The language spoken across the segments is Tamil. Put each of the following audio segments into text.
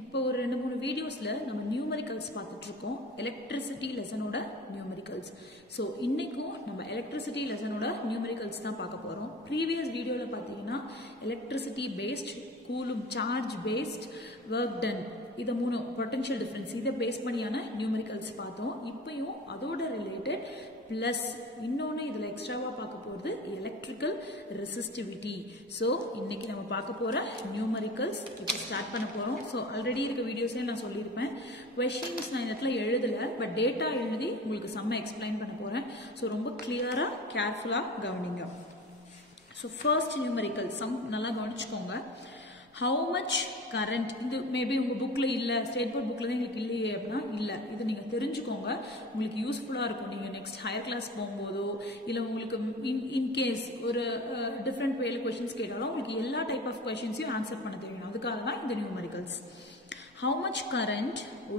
இப்போ ஒரு 2-3 வீடியோஸ்ல நம்ம நியூமெரிக்கல்ஸ் பார்த்துட்டு இருக்கோம். Electricity லெசனோட numericals. ஸோ இன்னைக்கும் நம்ம எலக்ட்ரிசிட்டி லெசனோட நியூமெரிக்கல்ஸ் தான் பார்க்க போறோம். ப்ரீவியஸ் வீடியோவில் பார்த்தீங்கன்னா electricity based, coulomb charge based, work done, இதை 3 பொட்டன்ஷியல் டிஃபரன்ஸ் இதை பேஸ் பண்ணியான நியூமெரிக்கல்ஸ் பார்த்தோம். இப்பயும் அதோட ரிலேட்டட் பிளஸ் இன்னொன்று இதில் எக்ஸ்ட்ராவாக பார்க்க போகிறது எலக்ட்ரிக்கல் ரெசிஸ்டிவிட்டி. ஸோ இன்னைக்கு நம்ம பார்க்க போகிற நியூமெரிக்கல்ஸ் இப்போ ஸ்டார்ட் பண்ண போகிறோம். ஸோ ஆல்ரெடி இருக்க வீடியோஸே நான் சொல்லியிருப்பேன். கொஷின்ஸ் நான் இந்த இடத்துல எழுதலை, பட் டேட்டா எழுதி உங்களுக்கு செம்ம எக்ஸ்பிளைன் பண்ண போகிறேன். ஸோ ரொம்ப கிளியராக கேர்ஃபுல்லாக கவனிங்க. ஸோ ஃபர்ஸ்ட் நியூமெரிக்கல் சம் நல்லா கவனிச்சுக்கோங்க. How much current, இது மேபி உங்கள் புக்கில் இல்லை, ஸ்டேட் போர்ட் புக்கில் தான் எங்களுக்கு இல்லையே அப்படின்னா இல்லை, இது நீங்கள் தெரிஞ்சுக்கோங்க, உங்களுக்கு யூஸ்ஃபுல்லாக இருக்கும். நீங்கள் நெக்ஸ்ட் ஹையர் கிளாஸ் போகும்போதோ இல்லை உங்களுக்கு இன்கேஸ் ஒரு டிஃப்ரெண்ட் வேல கொஷின்ஸ் கேட்டாலும் உங்களுக்கு எல்லா டைப் ஆஃப் கொஷின்ஸையும் ஆன்சர் பண்ண தெரியும். அதுக்காக தான் இந்த numericals. How much current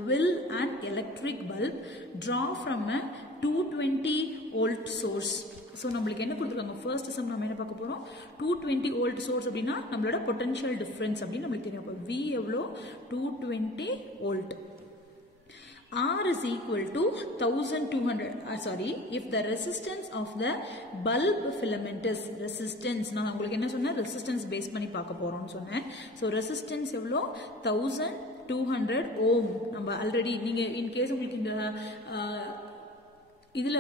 will an electric bulb draw from a 220 volt source? So நம்மளுக்கு என்ன கொடுத்துருக்காங்க, ஃபர்ஸ்ட் சம் நம்ம என்ன பார்க்க போகிறோம், 220 வோல்ட் சோர்ஸ் அப்படின்னா நம்மளோட பொட்டன்ஷியல் டிஃபரன்ஸ் அப்படின்னு நம்மளுக்கு தெரியும். அப்போ V எவ்வளோ, 220 volt. R is equal to 1200, sorry, if the resistance of the bulb filament is resistance, நான் உங்களுக்கு என்ன சொன்னேன், ரெசிஸ்டன்ஸ் பேஸ் பண்ணி பார்க்க போகிறோம்னு சொன்னேன். ஸோ ரெசிஸ்டன்ஸ் எவ்வளோ, 1200 ஓம். நம்ம ஆல்ரெடி நீங்கள் இன்கேஸ் உங்களுக்கு இந்த இதில்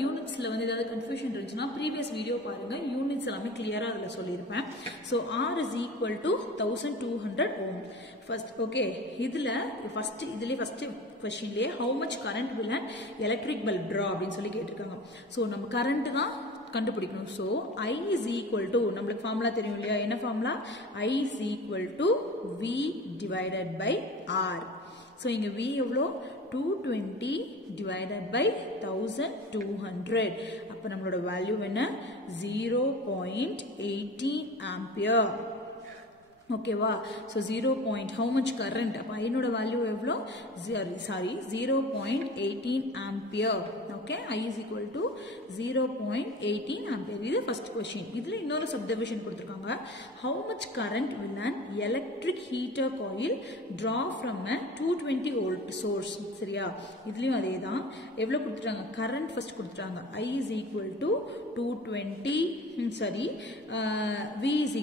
யூனிட்ஸில் வந்து ஏதாவது கன்ஃபியூஷன் இருந்துச்சுன்னா ப்ரீவியஸ் வீடியோ பாருங்கள், யூனிட்ஸ் எல்லாமே கிளியராக அதில் சொல்லியிருப்பேன். So R is equal to 1200 ohm. First okay, இதுலேயே ஃபஸ்ட்டு கொஸ்டின்லேயே how much current will and electric bulb draw அப்படின்னு சொல்லி கேட்டிருக்காங்க. ஸோ நம்ம கரண்ட் தான் கண்டுபிடிக்கணும். So I is equal to, நம்மளுக்கு ஃபார்முலா தெரியும் இல்லையா, என்ன formula, I is equal to V divided by R. So இங்கே வி எவ்வளோ, 220 divided by 1200. அப்போ நம்மளோட வேல்யூ என்ன, 0.18 ஆம்பியர். ஓகேவா? ஸோ 0. how much current, அப்போ ஐனோட வேல்யூ எவ்வளோ, sorry 0.18 ampere. Okay, I is equal to 0.18 ampere. இது ஃபர்ஸ்ட் கொஸ்டின். இதில் இன்னொரு சப்டிவிஷன் கொடுத்துருக்காங்க. how much current will an electric heater coil draw from a 220 volt source? சரியா, இதுலேயும் அதே தான். எவ்வளோ கொடுத்துட்டாங்க, கரண்ட் ஃபர்ஸ்ட் கொடுத்துட்டாங்க. I is equal to 220, sorry, V is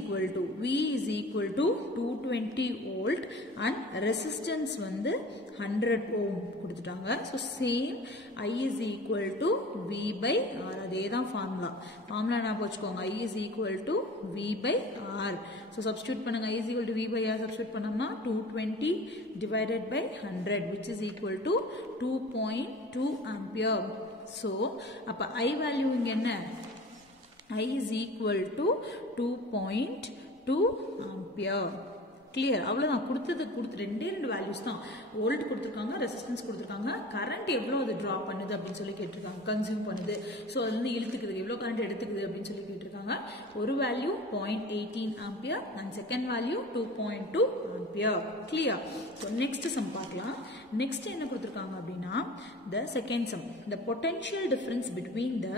equal to 220 volt and resistance வந்து 100 ohm கொடுத்துட்டாங்க. So same I is equal to V by R. அதே தான் ஃபார்முலா ஞாபகம் வச்சுக்கோங்க. I is equal to V by R. So substitute பண்ணுங்க. I is equal to V by R substitute பண்ணோம்னா 220 divided by 100 which is equal to 2.2 ampere. So அப்போ I வேல்யூ இங்கே என்ன, I is equal to 2.2 ampere. Clear, அவ்வளோதான். கொடுத்து ரெண்டு வேல்யூஸ் தான், வோல்ட் கொடுத்துருக்காங்க, ரெசிஸ்டன்ஸ் கொடுத்துருக்காங்க, கரண்ட் எவ்வளோ அது ட்ரா பண்ணுது அப்படின்னு சொல்லி கேட்டிருக்காங்க, கன்சியூம் பண்ணுது, ஸோ அது வந்து இழுத்துக்குது, எவ்வளோ கரண்ட் எடுத்துக்குது அப்படின்னு சொல்லி கேட்டிருக்காங்க. ஒரு value 0.18 ampere and second value 2.2 ampere. Clear. So next sum பார்க்கலாம். நெக்ஸ்ட் என்ன கொடுத்துருக்காங்க அப்படின்னா, the second sum, the potential difference between the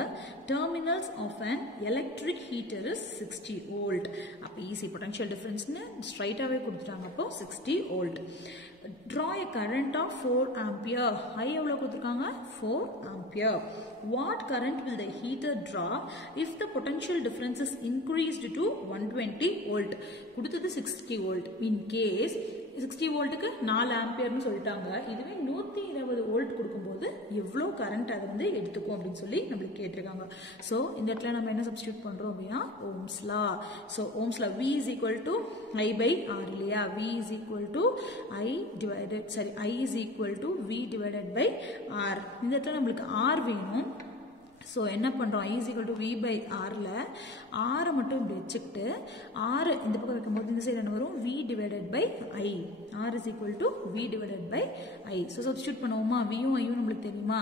terminals of an electric heater is 60 volt. அப்போ ஈஸி, பொட்டன்ஷியல் டிஃபரன்ஸ்னு ஸ்ட்ரைட்டாகவே கொடுத்துட்டாங்க. அப்போ 60 volt. Draw a current of 4 ampere. I எவ்வளோ கொடுத்துருக்காங்க, 4 ampere. What current will the heater draw if the potential difference is increased to 120 volt? கொடுத்தது 60 volt. In case 60 வோல்ட்டுக்கு 4 ஆம்பியர்னு சொல்லிட்டாங்க. இதுவே 120 வோல்ட் கொடுக்கும்போது எவ்வளோ கரண்ட் அதை வந்து எடுத்துக்கும் அப்படின்னு சொல்லி நம்மளுக்கு கேட்டிருக்காங்க. ஸோ இந்த இடத்துல நம்ம என்ன சப்ஸ்டியூட் பண்ணுறோம் அப்படின்னா, Ohm's law. So Ohm's law, V is equal to I by R இல்லையா, V is equal to I is equal to V divided by R. இந்த இடத்துல நம்மளுக்கு R வேணும். ஸோ என்ன பண்ணுறோம், I is equal to V by Rல R மட்டும் இப்படி வச்சுக்கிட்டு R இந்த பக்கம் வைக்கும்போது இந்த சைடு என்ன வரும், V divided by I. R is equal to V divided by I. So substitute பண்ணுவோமா, Vயும் ஐயும் நம்மளுக்கு தெரியுமா,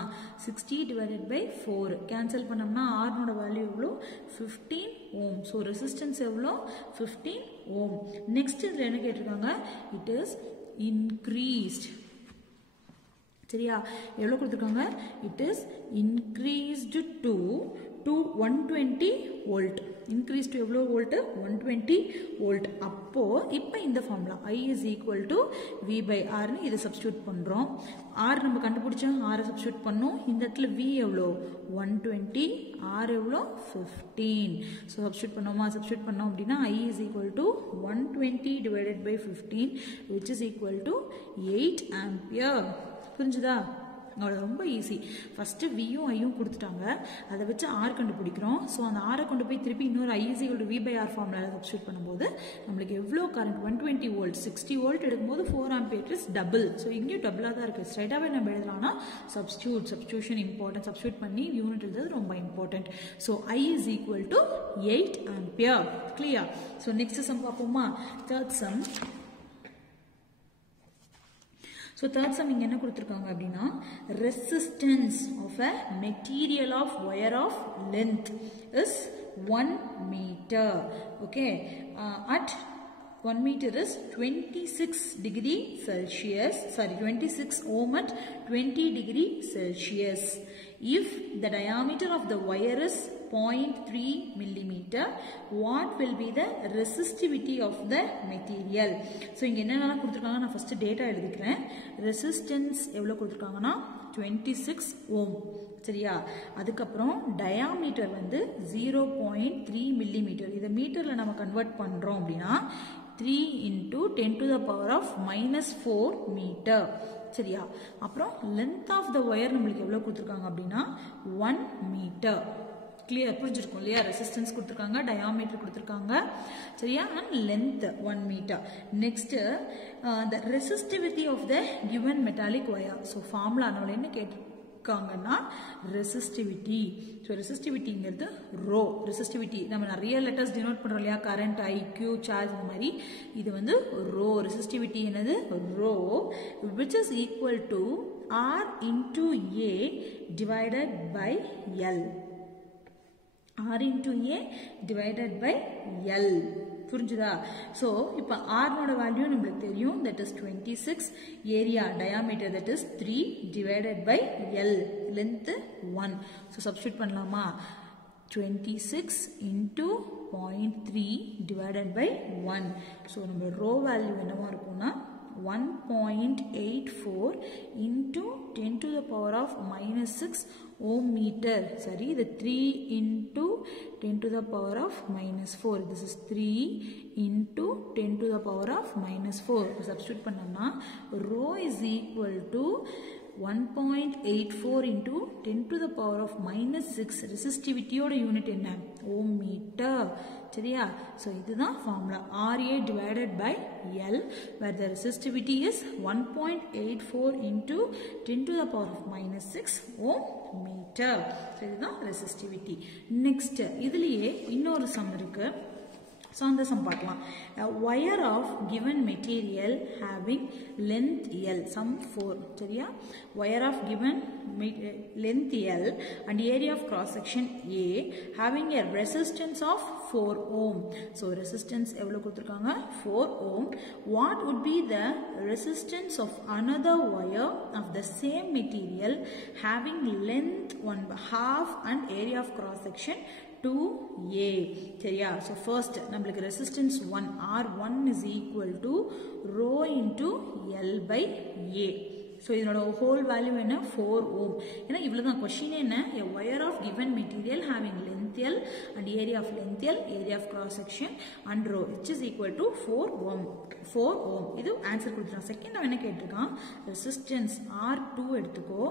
60 divided by 4 கேன்சல் பண்ணோம்னா Rனோட வேல்யூ எவ்வளோ, 15 ஓம். ஸோ ரெசிஸ்டன்ஸ் எவ்வளோ, 15 ஓம். நெக்ஸ்ட் இதில் என்ன கேட்டிருக்காங்க, இட் இஸ் இன்க்ரீஸ்ட். சரியா, எவ்வளோ கொடுத்துருக்காங்க, it is increased to 120 volt. Increase to எவ்வளோ வோல்ட் 120 volt. அப்போ இப்போ இந்த formula I is equal to V by R னு இதை சப்ஸ்டியூட் பண்ணுறோம். R நம்ம கண்டுபிடிச்சோம், R சப்ஸ்டியூட் பண்ணோம். இந்த இடத்துல V எவ்வளோ 120, R எவ்வளோ 15. ஸோ சப்ஸ்டியூட் பண்ணோம் அப்படின்னா I is equal to 120 divided by 15 which is equal to 8 ampere. புரிஞ்சுதா? அவ்வளோ ரொம்ப ஈஸி. ஃபஸ்ட்டு வியும் ஐயும் கொடுத்துட்டாங்க, அதை வச்சு ஆர் கண்டுபிடிக்கிறோம். ஸோ அந்த ஆரை கொண்டு போய் திருப்பி இன்னொரு I is equal to V by R ஃபார்முலாவில் சப்ஸ்டியூட் பண்ணும்போது நம்மளுக்கு எவ்வளோ கரண்ட் 120 வோல்ட் 60 வோல்ட் எடுக்கும்போது 4 ஆம்பியர் இஸ் டபுள். ஸோ இங்கேயும் டபுளாக தான் இருக்குது. ஸ்ட்ரைட்டாகவே நம்ம எழுதலாம்னா சப்ஸ்டியூஷன் இம்பார்ட்டன்ட். சப்ஸ்டியூட் பண்ணி யூனிட் எழுதுறது ரொம்ப important. So I is equal to 8 ampere. Clear? So next sum பார்ப்போமா? Third sum. So third sum இங்க என்ன கொடுத்திருக்காங்க அப்படின்னா resistance of a material of wire of length is 1 meter. Okay, at 1 meter is 26 degree Celsius. Sorry, 26 ohm at 20 degree Celsius. If the diameter of the wire is 0.3 millimeter, what will be the resistivity of the material? So இங்க என்னென்னலாம் கொடுத்திருக்காங்க நான் ஃபர்ஸ்ட் டேட்டா எழுதிக்கிறேன். ரெசிஸ்டன்ஸ் எவ்வளவு கொடுத்திருக்காங்கன்னா 26 ஓம். சரியா? அதுக்கப்புறம் டயாமீட்டர் வந்து 0.3 மில்லிமீட்டர். இதை மீட்டர்ல நம்ம கன்வெர்ட் பண்றோம் அப்படின்னா 3 into 10 to the power of -4 metre. சரியா? அப்புறம் லென்த் ஆஃப் த ஒயர் நம்மளுக்கு எவ்வளவு கொடுத்திருக்காங்க அப்படின்னா 1 மீட்டர். கிளியர்? புரிஞ்சிருக்கும் இல்லையா? ரெசிஸ்டன்ஸ் கொடுத்திருக்காங்க, டயாமீட்டர் கொடுத்திருக்காங்க, சரியா? And length 1 metre. Next the resistivity of the given metallic wire. So formula நம்ம என்ன கேட்டிருக்காங்கன்னா ரெசிஸ்டிவிட்டி. ஸோ ரெசிஸ்டிவிட்டிங்கிறது ரோ. ரெசிஸ்டிவிட்டி நம்ம நிறைய லெட்டர்ஸ் டினோட் பண்ணுறோம் இல்லையா? கரண்ட், ஐ, கியூ, சார்ஜ், இந்த மாதிரி. இது வந்து ரோ. ரெசிஸ்டிவிட்டி என்னது? Rho, which is equal to R into A divided by L. R into A divided by L. புரிஞ்சுதா? ஸோ இப்போ ஆர்னோட வேல்யூ நம்மளுக்கு தெரியும், that is 26, area diameter that is 3 divided by L, length 1. So substitute பண்ணலாமா? 26 into 0.3 divided by 1. ஸோ நம்ம ரோ வேல்யூ என்னவா இருக்கும்னா 1.84 into 10 to the power of -6 ohm meter. சரி, இது 3 into 10 to the power of -4. This is 3 into 10 to the power of -4. Substitute பண்ணோம்னா rho is equal to 1.84 into 10 to the power of -6. ரெசிஸ்டிவிட்டியோட unit என்ன? ஓம் மீட்டர். சரியா? ஸோ இதுதான் formula RA divided by L, where the resistivity is 1.84 into 10 to the power of -6 ohm meter. So இதுதான் ரெசிஸ்டிவிட்டி. நெக்ஸ்ட் இதுலயே இன்னொரு சம் இருக்கு. ஸோ அந்த சம் பார்க்கலாம். wire of given material having length L, sum 4. சரியா? wire of given length L and area of cross section A having a resistance of 4 ohm. So resistance எவ்வளவு கொடுத்திருக்காங்க? 4 ohm. What would be the resistance of another wire of the same material having length 1/2 and area of cross section 2A. சரியா? So first நம்மளுக்கு resistance 1, R1 is equal to rho into L by A. So இதனோட whole value என்ன? 4 ohm. ஏன்னா இவ்வளவுதான் question என்ன? A wire of given material having length L and area of length L, area of cross section and rho which is equal to 4 ohm. 4 ohm. இது ஆன்சர் கொடுத்துருக்கான். செகண்ட் அவன் என்ன கேட்டிருக்கான்? ரெசிஸ்டன்ஸ் R2 எடுத்துக்கோ,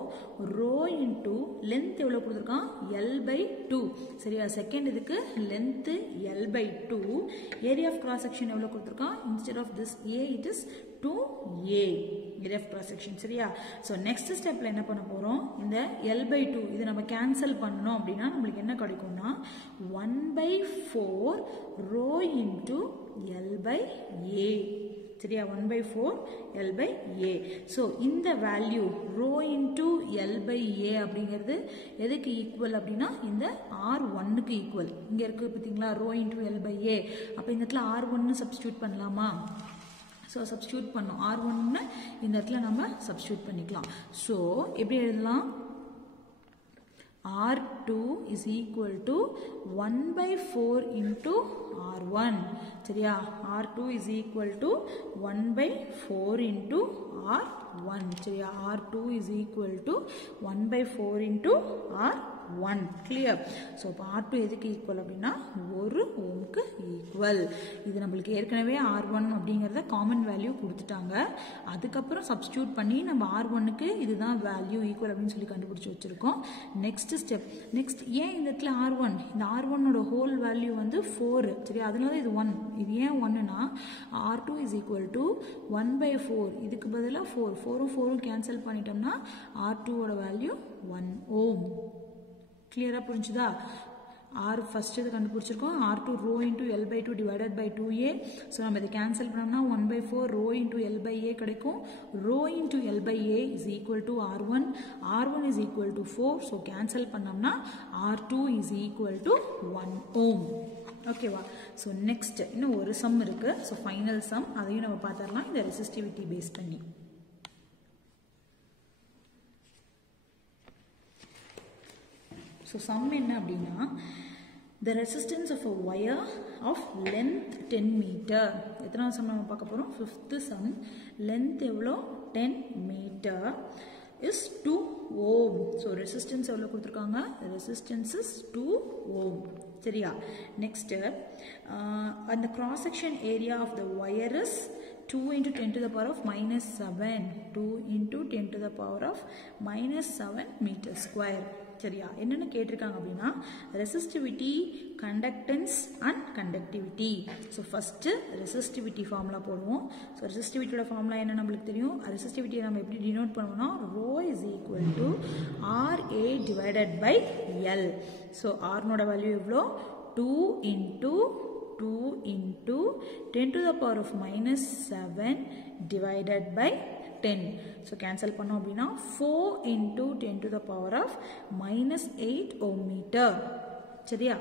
rho into length எவ்வளவு கொடுத்துருக்கான்? L by 2. சரியா? செகண்ட் இதுக்கு length L by 2, area of cross section எவ்வளவு கொடுத்துருக்கான்? Instead of this A it is 2A, area of cross section. சரியா? ஸோ நெக்ஸ்ட் ஸ்டெப்ல என்ன பண்ண போறோம்? இந்த L by 2 இதை நம்ம கேன்சல் பண்ணோம் அப்படின்னா நம்மளுக்கு என்ன கிடைக்கும்னா 1/4 rho into L by A. சரியா? 1/4 L by A. ஸோ இந்த value rho into L by A அப்படிங்கிறது எதுக்கு ஈக்குவல் அப்படின்னா இந்த R1க்கு ஈக்குவல். இங்க இருக்கு பார்த்தீங்களா? rho into L by A. அப்போ இந்த இடத்துல R1 சப்ஸ்டியூட் பண்ணலாமா? ஸோ சப்ஸ்டியூட் பண்ணோம். R1 இந்த இடத்துல நம்ம சப்ஸ்டியூட் பண்ணிக்கலாம். ஸோ எப்படி எழுதலாம்? R2 is equal to 1 by 4 into R1. சரியா? R2 is equal to 1 by 4 into R1. சரியா? R2 is equal to 1 by 4 into R1. Clear? So, R2 எதுக்கு equal அப்படின்னா 1 ohmக்கு equal. இது நம்மளுக்கு ஏற்கனவே R1 அப்படிங்கிறத காமன் வேல்யூ கொடுத்துட்டாங்க. அதுக்கப்புறம் சப்ஸ்டியூட் பண்ணி நம்ம R1க்கு இதுதான் வேல்யூ ஈக்குவல் அப்படின்னு சொல்லி கண்டுபிடிச்சு வச்சிருக்கோம். Next step. நெக்ஸ்ட் ஏன் இந்த இடத்துல R1? இந்த R1ஓட ஹோல் வேல்யூ வந்து 4. சரி, அதனால இது 1. இது ஏன் 1னா R2 is equal to 1 by 4. இதுக்கு பதிலாக 4. 4ம் 4ம் கேன்சல் பண்ணிட்டோம்னா R2ஓட வேல்யூ 1 ohm. கிளியரா புரிஞ்சுதா? R ஃபர்ஸ்ட் இது கண்டுபிடிச்சிருக்கோம். R2 rho into L by 2 divided by 2A. So நம்ம இதை கேன்சல் பண்ணோம்னா 1 by 4 rho into L by A கிடைக்கும். Rho into L by A is equal to R1. R1 is equal to 4. So cancel பண்ணோம்னா R2 is equal to 1 ohm. ஓகேவா? ஸோ நெக்ஸ்ட் இன்னும் ஒரு சம் இருக்கு. ஸோ ஃபைனல் சம் அதையும் நம்ம பார்த்துடலாம் இந்த ரெசிஸ்டிவிட்டி பேஸ் பண்ணி. So, sum என்ன அப்படின்னா the resistance of a wire of length 10 meter. எத்தனாவது சம் நம்ம பார்க்க போறோம்? 5th sum. length எவ்வளோ? 10 meter is 2 ohm. So, resistance எவ்வளோ கொடுத்துருக்காங்க? resistance is 2 ohm. சரியா? Next, and the cross section area of the wire is 2 into 10 to the power of minus 7. 2 into 10 to the power of minus 7 meter square. சரியா? என்னென்ன கேட்டிருக்காங்க அப்படின்னா resistivity, conductance and conductivity. So first resistivity formula போடுவோம். ஸோ ரெசிஸ்டிவிட்டியோட ஃபார்முலா என்ன நம்மளுக்கு தெரியும்? ரெசிஸ்டிவிட்டியை நம்ம எப்படி டினோட் பண்ணுவோம்னா rho is equal to RA divided by L. So ஆர்னோட வேல்யூ எவ்வளோ? 2 into 10 to the power of minus 7 divided by 10. So cancel பண்ணோம் அப்படின்னா 4 into 10 to the power of minus 8 ohm meter. சரியா?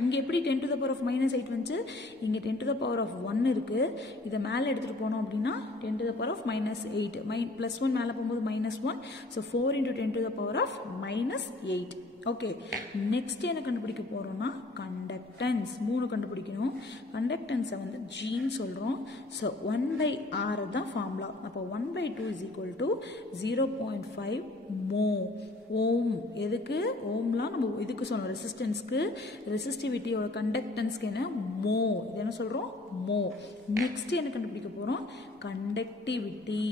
இங்க எப்படி 10 to the power of minus 8 வந்துச்சு? இங்க 10 to the power of 1 இருக்கு. இதை மேலே எடுத்துட்டு போனோம் அப்படின்னா 10 to the power of minus 8. plus 1 மேலே போகும்போது minus 1. So 4 into 10 to the power of minus 8. Okay, next என்ன கண்டுபிடிக்க போறோம்னா கண்டக்டன்ஸ். 3 கண்டுபிடிக்கணும். கண்டக்டன்ஸை வந்து ஜின்னு சொல்றோம். ஸோ 1 by R தான் ஃபார்முலா. அப்போ 1 by 2 is equal to 0.5 mho. ஓம். எதுக்கு? ஓம்லாம் நம்ம இதுக்கு சொன்னோம் ரெசிஸ்டன்ஸ்க்கு. ரெசிஸ்டிவிட்டியோட கண்டக்டன்ஸ்க்கு என்ன? மோ. இது என்ன சொல்றோம்? மோ. நெக்ஸ்ட் என்ன கண்டுபிடிக்க போறோம்? கண்டக்டிவிட்டி.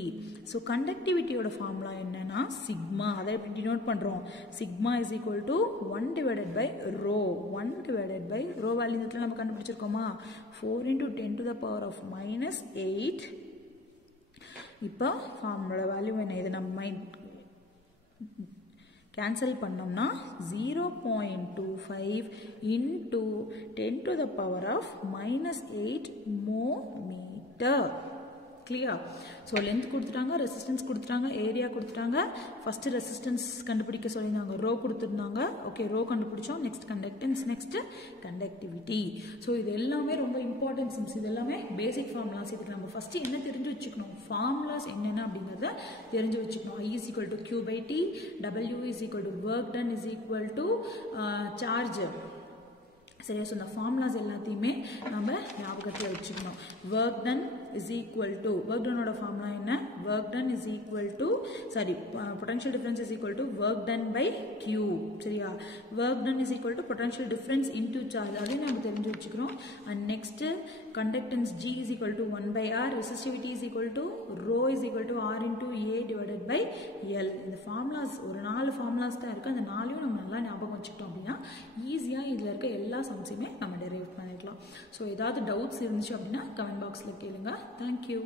ஸோ கண்டக்டிவிட்டியோட ஃபார்முலா என்னன்னா சிக்மா. அதை எப்படி டினோட் பண்றோம்? Sigma is equal to 1 divided by rho. 1 divided by rho value இதுல நம்ம கண்டுபிடிச்சிருக்கோமா? 4 into 10 to the power of minus 8. இப்போ ஃபார்முலா வேல்யூ என்ன? இது நம்ம கேன்சல் பண்ணோம்னா 0.25 into 10 to the power of minus 8 mho meter. Clear? So length கொடுத்துட்டாங்க, ரெசிஸ்டன்ஸ் கொடுத்துட்டாங்க, ஏரியா கொடுத்துட்டாங்க. ஃபர்ஸ்ட் ரெசிஸ்டன்ஸ் கண்டுபிடிக்க சொல்லியிருந்தாங்க, ரோ கொடுத்துருந்தாங்க. ஓகே, ரோ கண்டுபிடிச்சோம். Next conductance, next conductivity. So இது எல்லாமே ரொம்ப இம்பார்ட்டன்ட் சம்ஸ். இது எல்லாமே பேசிக் ஃபார்முலாஸ். இதுக்கு நம்ம ஃபர்ஸ்ட் என்ன தெரிஞ்சு வச்சுக்கணும்? ஃபார்முலாஸ் என்னென்ன அப்படிங்கிறத தெரிஞ்சு வச்சுக்கணும். I is equal to Q by T, W is equal to work done is equal to charge. சரியா? ஸோ இந்த ஃபார்முலாஸ் எல்லாத்தையுமே நம்ம ஞாபகத்தில் வச்சுக்கணும். Work done is equal to, work டனோட ஃபார்முலா என்ன? Work done is equal to, sorry, potential difference is equal to work done by Q. சரியா? Work done is equal to potential difference into charge. அதையும் நம்ம தெரிஞ்சு வச்சுக்கிறோம். And next conductance G is equal to 1 by R, resistivity is equal to rho is equal to R into A divided by L. இந்த ஃபார்முலாஸ் ஒரு 4 ஃபார்முலாஸ் தான் இருக்கு. அந்த 4யும் நம்ம நல்லா ஞாபகம் வச்சுக்கிட்டோம் அப்படின்னா ஈஸியாக இதில் இருக்க எல்லா சம்ஸையுமே நம்ம டெரைவ் பண்ணிக்கலாம். ஸோ ஏதாவது டவுட்ஸ் இருந்துச்சு அப்படின்னா கமெண்ட் பாக்ஸில் கேளுங்க. தேங்க்யூ.